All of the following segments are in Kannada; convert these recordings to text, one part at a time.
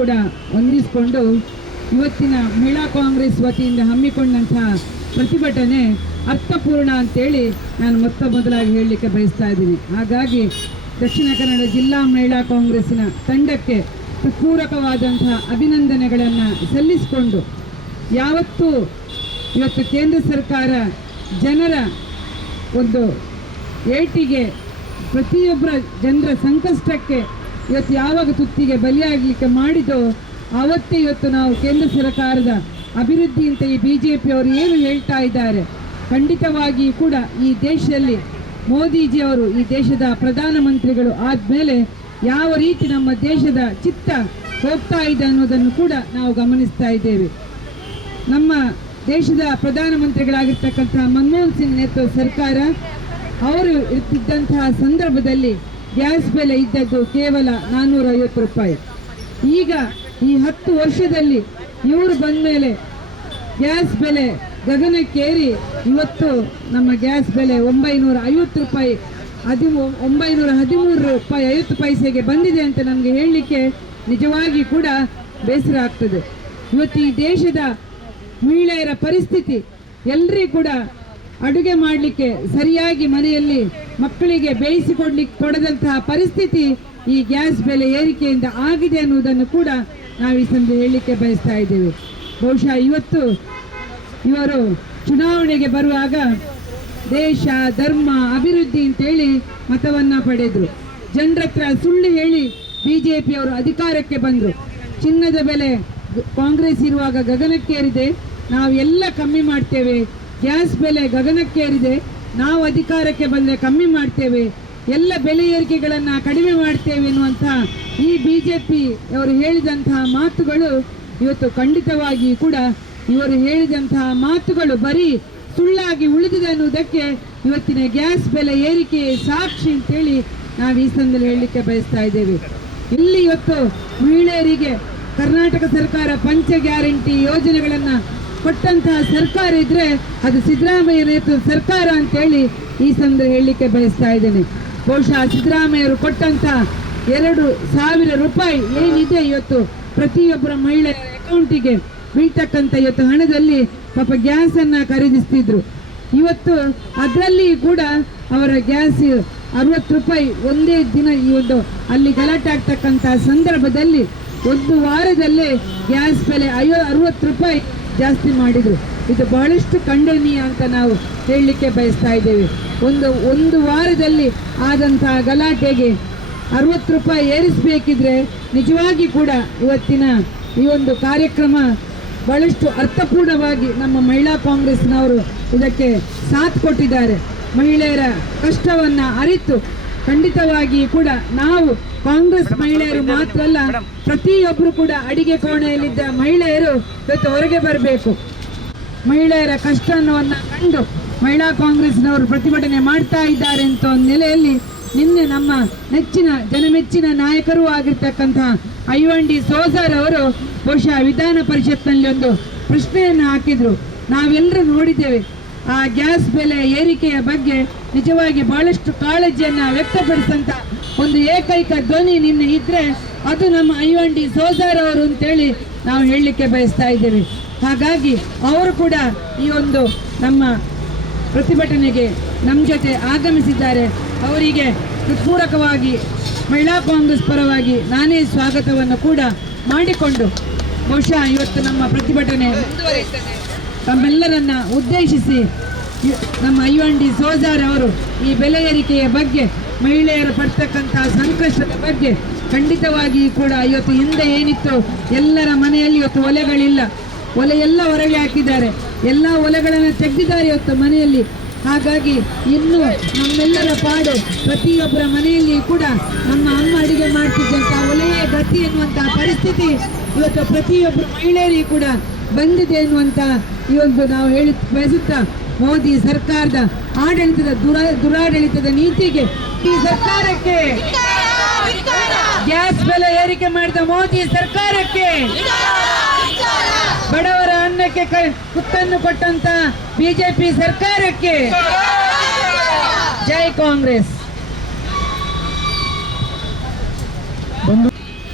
ಕೂಡ ಹೊಂದಿಸಿಕೊಂಡು ಇವತ್ತಿನ ಮಹಿಳಾ ಕಾಂಗ್ರೆಸ್ ವತಿಯಿಂದ ಹಮ್ಮಿಕೊಂಡಂತಹ ಪ್ರತಿಭಟನೆ ಅರ್ಥಪೂರ್ಣ ಅಂತೇಳಿ ನಾನು ಮೊದಲಾಗಿ ಹೇಳಲಿಕ್ಕೆ ಬಯಸ್ತಾ ಇದ್ದೀನಿ. ಹಾಗಾಗಿ ದಕ್ಷಿಣ ಕನ್ನಡ ಜಿಲ್ಲಾ ಮಹಿಳಾ ಕಾಂಗ್ರೆಸ್ಸಿನ ತಂಡಕ್ಕೆ ಪೂರಕವಾದಂತಹ ಅಭಿನಂದನೆಗಳನ್ನು ಸಲ್ಲಿಸಿಕೊಂಡು, ಯಾವತ್ತೂ ಇವತ್ತು ಕೇಂದ್ರ ಸರ್ಕಾರ ಜನರ ಒಂದು ಏಟಿಗೆ, ಪ್ರತಿಯೊಬ್ಬರ ಜನರ ಸಂಕಷ್ಟಕ್ಕೆ ಇವತ್ತು ಯಾವಾಗ ತುತ್ತಿಗೆ ಬಲಿಯಾಗಲಿಕ್ಕೆ ಮಾಡಿದೋ ಆವತ್ತೇ ಇವತ್ತು ನಾವು ಕೇಂದ್ರ ಸರ್ಕಾರದ ಅಭಿವೃದ್ಧಿ ಅಂತ ಈ BJPಯವರು ಏನು ಹೇಳ್ತಾ ಇದ್ದಾರೆ, ಖಂಡಿತವಾಗಿ ಕೂಡ ಈ ದೇಶದಲ್ಲಿ ಮೋದಿಜಿಯವರು ಈ ದೇಶದ ಪ್ರಧಾನಮಂತ್ರಿಗಳು ಆದಮೇಲೆ ಯಾವ ರೀತಿ ನಮ್ಮ ದೇಶದ ಚಿತ್ತ ಹೋಗ್ತಾ ಇದೆ ಅನ್ನೋದನ್ನು ಕೂಡ ನಾವು ಗಮನಿಸ್ತಾ ಇದ್ದೇವೆ. ನಮ್ಮ ದೇಶದ ಪ್ರಧಾನಮಂತ್ರಿಗಳಾಗಿರ್ತಕ್ಕಂಥ ಮನಮೋಹನ್ ಸಿಂಗ್ ನೇತೃತ್ವದ ಸರ್ಕಾರ ಅವರು ಇರ್ತಿದ್ದಂತಹ ಸಂದರ್ಭದಲ್ಲಿ ಗ್ಯಾಸ್ ಬೆಲೆ ಇದ್ದದ್ದು ಕೇವಲ 450 ರೂಪಾಯಿ. ಈಗ ಈ 10 ವರ್ಷದಲ್ಲಿ ಇವರು ಬಂದ ಮೇಲೆ ಗ್ಯಾಸ್ ಬೆಲೆ ಗಗನಕ್ಕೇರಿ ಇವತ್ತು ನಮ್ಮ ಗ್ಯಾಸ್ ಬೆಲೆ 950 ರೂಪಾಯಿ, 913 ರೂಪಾಯಿ 50 ಪೈಸೆಗೆ ಬಂದಿದೆ ಅಂತ ನಮಗೆ ಹೇಳಲಿಕ್ಕೆ ನಿಜವಾಗಿ ಕೂಡ ಬೇಸರ ಆಗ್ತದೆ. ಇವತ್ತು ಈ ದೇಶದ ಮಹಿಳೆಯರ ಪರಿಸ್ಥಿತಿ, ಎಲ್ಲರಿಗೂ ಕೂಡ ಅಡುಗೆ ಮಾಡಲಿಕ್ಕೆ ಸರಿಯಾಗಿ ಮನೆಯಲ್ಲಿ ಮಕ್ಕಳಿಗೆ ಕೊಡದಂತಹ ಪರಿಸ್ಥಿತಿ ಈ ಗ್ಯಾಸ್ ಬೆಲೆ ಏರಿಕೆಯಿಂದ ಆಗಿದೆ ಅನ್ನುವುದನ್ನು ಕೂಡ ನಾವು ಈ ಸಂದರ್ಭ ಹೇಳಲಿಕ್ಕೆ ಬಯಸ್ತಾ ಇದ್ದೇವೆ. ಬಹುಶಃ ಇವತ್ತು ಇವರು ಚುನಾವಣೆಗೆ ಬರುವಾಗ ದೇಶ, ಧರ್ಮ, ಅಭಿವೃದ್ಧಿ ಅಂತೇಳಿ ಮತವನ್ನು ಪಡೆದರು. ಜನರ ಹತ್ರ ಸುಳ್ಳು ಹೇಳಿ BJPಯವರು ಅಧಿಕಾರಕ್ಕೆ ಬಂದರು. ಚಿನ್ನದ ಬೆಲೆ ಕಾಂಗ್ರೆಸ್ ಇರುವಾಗ ಗಗನಕ್ಕೇರಿದೆ, ನಾವು ಎಲ್ಲ ಕಮ್ಮಿ ಮಾಡ್ತೇವೆ. ಗ್ಯಾಸ್ ಬೆಲೆ ಗಗನಕ್ಕೇರಿದೆ, ನಾವು ಅಧಿಕಾರಕ್ಕೆ ಬಂದರೆ ಕಮ್ಮಿ ಮಾಡ್ತೇವೆ, ಎಲ್ಲ ಬೆಲೆ ಏರಿಕೆಗಳನ್ನು ಕಡಿಮೆ ಮಾಡ್ತೇವೆ ಎನ್ನುವಂಥ ಈ BJPಯವರು ಹೇಳಿದಂತಹ ಮಾತುಗಳು ಇವತ್ತು ಖಂಡಿತವಾಗಿ ಕೂಡ ಇವರು ಹೇಳಿದಂತಹ ಮಾತುಗಳು ಬರೀ ಸುಳ್ಳಾಗಿ ಉಳಿದಿದೆ ಅನ್ನುವುದಕ್ಕೆ ಇವತ್ತಿನ ಗ್ಯಾಸ್ ಬೆಲೆ ಏರಿಕೆ ಸಾಕ್ಷಿ ಅಂತೇಳಿ ನಾವು ಈ ಸಂದರ್ಭದಲ್ಲಿ ಹೇಳಲಿಕ್ಕೆ ಬಯಸ್ತಾ ಇದ್ದೇವೆ. ಇಲ್ಲಿ ಇವತ್ತು ಮಹಿಳೆಯರಿಗೆ ಕರ್ನಾಟಕ ಸರ್ಕಾರ ಪಂಚ ಗ್ಯಾರಂಟಿ ಯೋಜನೆಗಳನ್ನು ಕೊಟ್ಟಂತಹ ಸರ್ಕಾರ ಇದ್ರೆ ಅದು ಸಿದ್ದರಾಮಯ್ಯ ನೇತೃತ್ವದ ಸರ್ಕಾರ ಅಂತೇಳಿ ಈ ಸಂದರ್ಭ ಹೇಳಲಿಕ್ಕೆ ಬಯಸ್ತಾ ಇದ್ದೇನೆ. ಬಹುಶಃ ಸಿದ್ದರಾಮಯ್ಯರು ಕೊಟ್ಟಂತಹ 2,000 ರೂಪಾಯಿ ಏನಿದೆ ಇವತ್ತು ಪ್ರತಿಯೊಬ್ಬರ ಮಹಿಳೆಯರ ಅಕೌಂಟಿಗೆ ಬೀಳ್ತಕ್ಕಂಥ ಇವತ್ತು ಹಣದಲ್ಲಿ ಪಾಪ ಗ್ಯಾಸನ್ನು ಖರೀದಿಸ್ತಿದ್ರು. ಇವತ್ತು ಅದರಲ್ಲಿ ಕೂಡ ಅವರ ಗ್ಯಾಸ್ 60 ರೂಪಾಯಿ ಒಂದೇ ದಿನ ಈ ಒಂದು ಅಲ್ಲಿ ಗಲಾಟೆ ಆಗ್ತಕ್ಕಂಥ ಸಂದರ್ಭದಲ್ಲಿ ಒಂದು ವಾರದಲ್ಲೇ ಗ್ಯಾಸ್ ಬೆಲೆ 60 ರೂಪಾಯಿ ಜಾಸ್ತಿ ಮಾಡಿದರು. ಇದು ಬಹಳಷ್ಟು ಖಂಡನೀಯ ಅಂತ ನಾವು ಹೇಳಲಿಕ್ಕೆ ಬಯಸ್ತಾ ಇದ್ದೇವೆ. ಒಂದು ವಾರದಲ್ಲಿ ಆದಂತಹ ಗಲಾಟೆಗೆ 60 ರೂಪಾಯಿ ಏರಿಸಬೇಕಿದ್ರೆ ನಿಜವಾಗಿ ಕೂಡ ಇವತ್ತಿನ ಈ ಒಂದು ಕಾರ್ಯಕ್ರಮ ಬಹಳಷ್ಟು ಅರ್ಥಪೂರ್ಣವಾಗಿ ನಮ್ಮ ಮಹಿಳಾ ಕಾಂಗ್ರೆಸ್ನವರು ಇದಕ್ಕೆ ಸಾಥ್ ಕೊಟ್ಟಿದ್ದಾರೆ. ಮಹಿಳೆಯರ ಕಷ್ಟವನ್ನು ಅರಿತು ಖಂಡಿತವಾಗಿ ಕೂಡ ನಾವು ಕಾಂಗ್ರೆಸ್ ಮಹಿಳೆಯರು ಮಾತ್ರ ಅಲ್ಲ, ಪ್ರತಿಯೊಬ್ಬರು ಕೂಡ ಅಡಿಗೆ ಕೋಣೆಯಲ್ಲಿದ್ದ ಮಹಿಳೆಯರು ಇವತ್ತು ಹೊರಗೆ ಬರಬೇಕು. ಮಹಿಳೆಯರ ಕಷ್ಟವನ್ನು ಕಂಡು ಮಹಿಳಾ ಕಾಂಗ್ರೆಸ್ನವರು ಪ್ರತಿಭಟನೆ ಮಾಡ್ತಾ ಇದ್ದಾರೆ ಅಂತ ಒಂದು ನೆಲೆಯಲ್ಲಿ ನಿನ್ನೆ ನಮ್ಮ ಜನಮೆಚ್ಚಿನ ನಾಯಕರೂ ಆಗಿರ್ತಕ್ಕಂತಹ ಐವನ್ ಸೋಜರ್ ಅವರು ಬಹುಶಃ ವಿಧಾನ ಪರಿಷತ್ನಲ್ಲಿ ಒಂದು ಪ್ರಶ್ನೆಯನ್ನು ಹಾಕಿದ್ರು. ನಾವೆಲ್ಲರೂ ನೋಡಿದ್ದೇವೆ. ಆ ಗ್ಯಾಸ್ ಬೆಲೆ ಏರಿಕೆಯ ಬಗ್ಗೆ ನಿಜವಾಗಿ ಬಹಳಷ್ಟು ಕಾಳಜಿಯನ್ನು ವ್ಯಕ್ತಪಡಿಸಂತ ಒಂದು ಏಕೈಕ ಧ್ವನಿ ನಿನ್ನೆ ಇದ್ರೆ ಅದು ನಮ್ಮ ಐವನ್ ಸೋಜರ್ ಅವರು ಅಂತೇಳಿ ನಾವು ಹೇಳಲಿಕ್ಕೆ ಬಯಸ್ತಾ ಇದ್ದೇವೆ. ಹಾಗಾಗಿ ಅವರು ಕೂಡ ಈ ಒಂದು ನಮ್ಮ ಪ್ರತಿಭಟನೆಗೆ ನಮ್ಮ ಜೊತೆ ಆಗಮಿಸಿದ್ದಾರೆ. ಅವರಿಗೆ ಪೂರಕವಾಗಿ ಮಹಿಳಾ ಕಾಂಗ್ರೆಸ್ ಪರವಾಗಿ ನಾನೇ ಸ್ವಾಗತವನ್ನು ಕೂಡ ಮಾಡಿಕೊಂಡು ಬಹುಶಃ ಇವತ್ತು ನಮ್ಮ ಪ್ರತಿಭಟನೆ ಮುಂದುವರಿಯುತ್ತದೆ. ತಮ್ಮೆಲ್ಲರನ್ನ ಉದ್ದೇಶಿಸಿ ನಮ್ಮ ಐವನ್ ಸೋಜರ್ ಅವರು ಈ ಬೆಲೆ ಏರಿಕೆಯ ಬಗ್ಗೆ, ಮಹಿಳೆಯರು ಪಡ್ತಕ್ಕಂತಹ ಸಂಕಷ್ಟದ ಬಗ್ಗೆ ಖಂಡಿತವಾಗಿ ಕೂಡ ಇವತ್ತು ಹಿಂದೆ ಏನಿತ್ತು ಎಲ್ಲರ ಮನೆಯಲ್ಲಿ ಇವತ್ತು ಒಲೆಗಳಿಲ್ಲ, ಒಲೆ ಎಲ್ಲ ಹೊರಗೆ ಹಾಕಿದ್ದಾರೆ, ಎಲ್ಲ ಒಲೆಗಳನ್ನು ತೆಗೆದಿದ್ದಾರೆ ಇವತ್ತು ಮನೆಯಲ್ಲಿ. ಹಾಗಾಗಿ ಇನ್ನು ನಮ್ಮೆಲ್ಲರ ಪಾಡು ಪ್ರತಿಯೊಬ್ಬರ ಮನೆಯಲ್ಲಿ ಕೂಡ ನಮ್ಮ ಅಮ್ಮ ಅಡಿಗೆ ಮಾಡ್ತಿದ್ದಂಥ ಒಲೆಯೇ ಗತಿ ಎನ್ನುವಂತಹ ಪರಿಸ್ಥಿತಿ ಇವತ್ತು ಪ್ರತಿಯೊಬ್ಬರು ಮಹಿಳೆಯರಿಗೆ ಕೂಡ ಬಂದಿದೆ ಎನ್ನುವಂಥ ಈ ಒಂದು ನಾವು ಹೇಳಿ ಬಯಸುತ್ತಾ ಮೋದಿ ಸರ್ಕಾರದ ಆಡಳಿತದ ದುರಾಡಳಿತದ ನೀತಿಗೆ, ಈ ಸರ್ಕಾರಕ್ಕೆ, ಗ್ಯಾಸ್ ಬೆಲೆ ಏರಿಕೆ ಮಾಡಿದ ಮೋದಿ ಸರ್ಕಾರಕ್ಕೆ, ಬಡವರ ಅನ್ನಕ್ಕೆ ಕುತ್ತನ್ನು ಕೊಟ್ಟಂತ BJP ಸರ್ಕಾರಕ್ಕೆ ಜೈ ಕಾಂಗ್ರೆಸ್.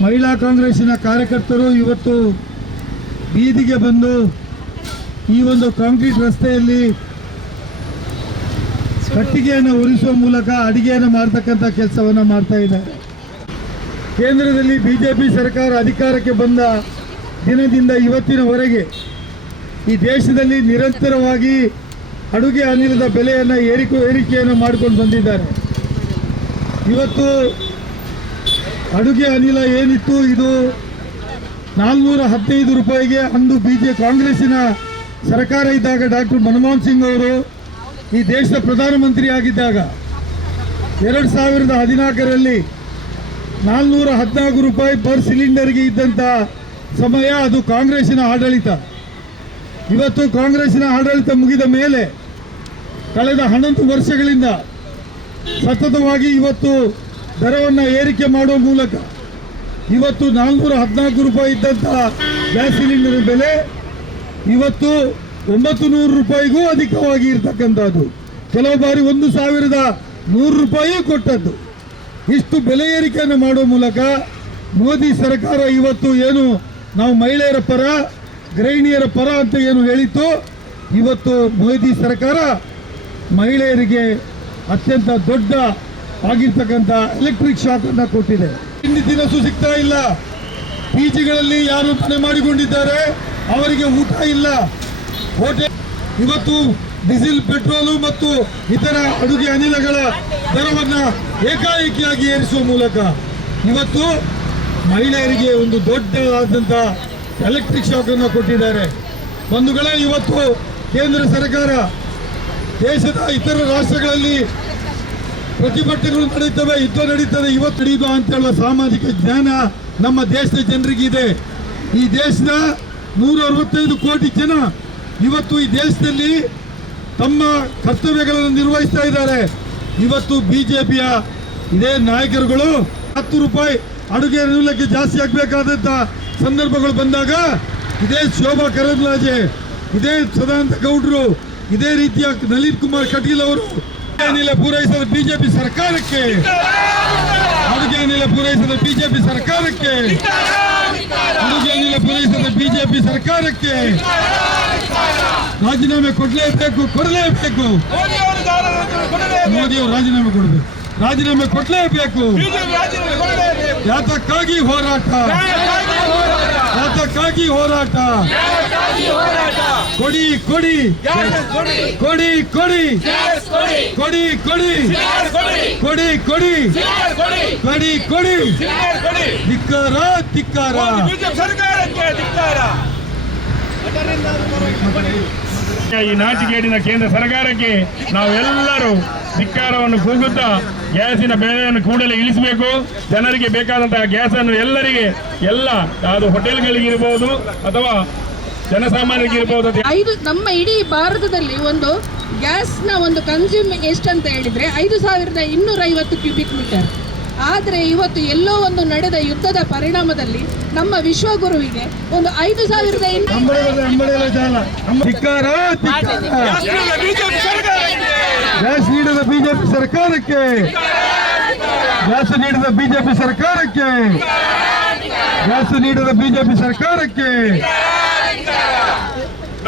ಮಹಿಳಾ ಕಾಂಗ್ರೆಸ್ಸಿನ ಕಾರ್ಯಕರ್ತರು ಇವತ್ತು ಬೀದಿಗೆ ಬಂದು ಈ ಒಂದು ಕಾಂಕ್ರೀಟ್ ರಸ್ತೆಯಲ್ಲಿ ಕಟ್ಟಿಗೆಯನ್ನು ಉರಿಸುವ ಮೂಲಕ ಅಡಿಗೆಯನ್ನು ಮಾಡ್ತಕ್ಕಂಥ ಕೆಲಸವನ್ನು ಮಾಡ್ತಾ ಇದ್ದಾರೆ. ಕೇಂದ್ರದಲ್ಲಿ ಬಿಜೆಪಿ ಸರ್ಕಾರ ಅಧಿಕಾರಕ್ಕೆ ಬಂದ ದಿನದಿಂದ ಇವತ್ತಿನವರೆಗೆ ಈ ದೇಶದಲ್ಲಿ ನಿರಂತರವಾಗಿ ಅಡುಗೆ ಅನಿಲದ ಬೆಲೆಯನ್ನು ಏರಿಕೆಯನ್ನು ಮಾಡಿಕೊಂಡು ಬಂದಿದ್ದಾರೆ. ಇವತ್ತು ಅಡುಗೆ ಅನಿಲ ಏನಿತ್ತು ಇದು 415 ರೂಪಾಯಿಗೆ ಅಂದು ಕಾಂಗ್ರೆಸ್ಸಿನ ಸರ್ಕಾರ ಇದ್ದಾಗ ಡಾಕ್ಟರ್ ಮನಮೋಹನ್ ಸಿಂಗ್ ಅವರು ಈ ದೇಶದ ಪ್ರಧಾನಮಂತ್ರಿ ಆಗಿದ್ದಾಗ 2014ರಲ್ಲಿ 414 ರೂಪಾಯಿ ಪರ್ ಸಿಲಿಂಡರ್ಗೆ ಇದ್ದಂಥ ಸಮಯ ಅದು ಕಾಂಗ್ರೆಸ್ಸಿನ ಆಡಳಿತ. ಇವತ್ತು ಕಾಂಗ್ರೆಸ್ಸಿನ ಆಡಳಿತ ಮುಗಿದ ಮೇಲೆ ಕಳೆದ 11 ವರ್ಷಗಳಿಂದ ಸತತವಾಗಿ ಇವತ್ತು ದರವನ್ನು ಏರಿಕೆ ಮಾಡುವ ಮೂಲಕ ಇವತ್ತು 414 ರೂಪಾಯಿ ಇದ್ದಂಥ ಗ್ಯಾಸ್ ಸಿಲಿಂಡರ್ ಬೆಲೆ ಇವತ್ತು 900 ರೂಪಾಯಿಗೂ ಅಧಿಕವಾಗಿ ಇರತಕ್ಕಂಥದ್ದು. ಕೆಲವು ಬಾರಿ 1100 ರೂಪಾಯಿ ಕೊಟ್ಟದ್ದು. ಇಷ್ಟು ಬೆಲೆ ಏರಿಕೆಯನ್ನು ಮಾಡುವ ಮೂಲಕ ಮೋದಿ ಸರ್ಕಾರ ಇವತ್ತು ಏನು ನಾವು ಮಹಿಳೆಯರ ಪರ ಗೃಹಿಣಿಯರ ಪರ ಅಂತ ಏನು ಹೇಳಿತ್ತು, ಇವತ್ತು ಮೋದಿ ಸರ್ಕಾರ ಮಹಿಳೆಯರಿಗೆ ಅತ್ಯಂತ ದೊಡ್ಡ ಆಗಿರ್ತಕ್ಕಂಥ ಎಲೆಕ್ಟ್ರಿಕ್ ಶಾಕ್ ಅನ್ನು ಕೊಟ್ಟಿದೆ. ತಿಂಡಿ ತಿನಿಸು ಸಿಗ್ತಾ ಇಲ್ಲ. ಪಿಜಿಗಳಲ್ಲಿ ಯಾರು ಮನೆ ಮಾಡಿಕೊಂಡಿದ್ದಾರೆ ಅವರಿಗೆ ಊಟ ಇಲ್ಲ. ಹೋಟೆಲ್ ಇವತ್ತು ಡೀಸೆಲ್ ಪೆಟ್ರೋಲು ಮತ್ತು ಇತರ ಅಡುಗೆ ಅನಿಲಗಳ ದರವನ್ನು ಏಕಾಏಕಿಯಾಗಿ ಏರಿಸುವ ಮೂಲಕ ಇವತ್ತು ಮಹಿಳೆಯರಿಗೆ ಒಂದು ದೊಡ್ಡದಾದಂಥ ಎಲೆಕ್ಟ್ರಿಕ್ ಶಾಕ್ ಅನ್ನು ಕೊಟ್ಟಿದ್ದಾರೆ. ಬಂಧುಗಳೇ, ಇವತ್ತು ಕೇಂದ್ರ ಸರ್ಕಾರ ದೇಶದ ಇತರ ರಾಷ್ಟ್ರಗಳಲ್ಲಿ ಪ್ರತಿಭಟನೆಗಳು ನಡೀತವೆ, ಯುದ್ಧ ನಡೀತದೆ. ಇವತ್ತು ನಡೆಯುವುದು ಅಂತ ಹೇಳುವ ಸಾಮಾಜಿಕ ಜ್ಞಾನ ನಮ್ಮ ದೇಶದ ಜನರಿಗಿದೆ. ಈ ದೇಶದ 165 ಕೋಟಿ ಜನ ಇವತ್ತು ಈ ದೇಶದಲ್ಲಿ ತಮ್ಮ ಕರ್ತವ್ಯಗಳನ್ನು ನಿರ್ವಹಿಸ್ತಾ ಇದ್ದಾರೆ. ಇವತ್ತು ಬಿಜೆಪಿಯ ಇದೇ ನಾಯಕರುಗಳು 10 ರೂಪಾಯಿ ಅಡುಗೆ ಅನಿಲಕ್ಕೆ ಜಾಸ್ತಿ ಆಗಬೇಕಾದಂಥ ಸಂದರ್ಭಗಳು ಬಂದಾಗ ಇದೇ ಶೋಭಾ ಕರಂದ್ಲಾಜೆ, ಇದೇ ಸದಾನಂದ ಗೌಡರು, ಇದೇ ರೀತಿಯ ನಳಿನ್ ಕುಮಾರ್ ಕಟೀಲ್ ಅವರು ಅನಿಲ ಪೂರೈಸಿದ ಬಿಜೆಪಿ ಸರ್ಕಾರಕ್ಕೆ, ಅಡುಗೆ ಅನಿಲ ಪೂರೈಸಿದ ಬಿಜೆಪಿ ಸರ್ಕಾರಕ್ಕೆ, ಅಡುಗೆ ಅನಿಲ ಪೂರೈಸಿದ ಬಿಜೆಪಿ ಸರ್ಕಾರಕ್ಕೆ ರಾಜೀನಾಮೆ ಕೊಡಲೇಬೇಕು. ಮೋದಿ ಅವರು ರಾಜೀನಾಮೆ ಕೊಡಬೇಕು, ರಾಜೀನಾಮೆ ಕೊಡಲೇಬೇಕು. ಯಾತಕ್ಕಾಗಿ ಹೋರಾಟ, ಯಾತಕ್ಕಾಗಿ ಹೋರಾಟ. ಕೊಡಿ ಕೊಡಿ ಕೊಡಿ ಕೊಡಿ ಕೊಡಿ ಕೊಡಿ ಕೊಡಿ ಕೊಡಿ ಕೊಡಿ ಕೊಡಿ. ಧಿಕ್ಕಾರ ಧಿಕ್ಕಾರ. ಈ ನಾಚಿಕೇಡಿನ ಕೇಂದ್ರ ಸರ್ಕಾರಕ್ಕೆ ನಾವೆಲ್ಲರೂ ಧಿಕ್ಕಾರವನ್ನು ಕೂಗುತ್ತಾ ಗ್ಯಾಸಿನ ಬೆಲೆಯನ್ನು ಕೂಡಲೇ ಇಳಿಸಬೇಕು. ಜನರಿಗೆ ಬೇಕಾದಂತಹ ಗ್ಯಾಸ್ ಅನ್ನು ಎಲ್ಲರಿಗೆ ಅದು ಹೋಟೆಲ್ಗಳಿಗಿರಬಹುದು ಅಥವಾ ಜನಸಾಮಾನ್ಯರಿಗಿರಬಹುದು. ನಮ್ಮ ಇಡೀ ಭಾರತದಲ್ಲಿ ಒಂದು ಗ್ಯಾಸ್ನ ಒಂದು ಕನ್ಸ್ಯೂಮ್ ಎಷ್ಟಂತ ಹೇಳಿದ್ರೆ 5250 ಕ್ಯೂಬಿಕ್ ಮೀಟರ್. ಆದರೆ ಇವತ್ತು ಎಲ್ಲೋ ಒಂದು ನಡೆದ ಯುದ್ಧದ ಪರಿಣಾಮದಲ್ಲಿ ನಮ್ಮ ವಿಶ್ವಗುರುವಿಗೆ ಒಂದು 5200 ಗ್ಯಾಸ್ ನೀಡಿದ ಬಿಜೆಪಿ ಸರ್ಕಾರಕ್ಕೆ, ಗ್ಯಾಸ್ ನೀಡಿದ ಬಿಜೆಪಿ ಸರ್ಕಾರಕ್ಕೆ, ಗ್ಯಾಸ್ ನೀಡಿದ ಬಿಜೆಪಿ ಸರ್ಕಾರಕ್ಕೆ.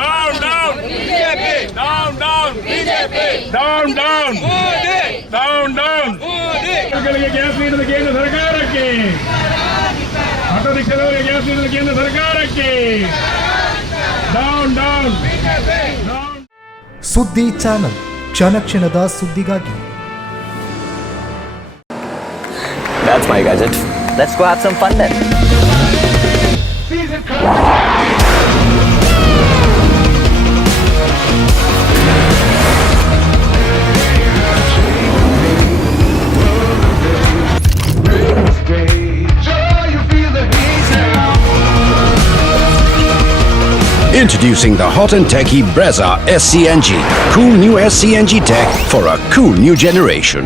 Down, down, BJP. Down, down, BJP. Down, down, Modi. Down, down, Modi. Gas ನೀಡಿದ ಕೇಂದ್ರ ಸರ್ಕಾರಕ್ಕೆ, ಆಟೋ ರಿಕ್ಷಾದವರಿಗೆ ಗ್ಯಾಸ್ ನೀಡಿದ ಕೇಂದ್ರ ಸರ್ಕಾರಕ್ಕೆ. Down down down. ಸುದ್ದಿ ಚಾನಲ್, ಕ್ಷಣ ಕ್ಷಣದ ಸುದ್ದಿಗಾಗಿ. That's my gadget. Let's go have some fun then. Introducing the hot and techy Brezza SCNG. Cool new SCNG tech for a cool new generation.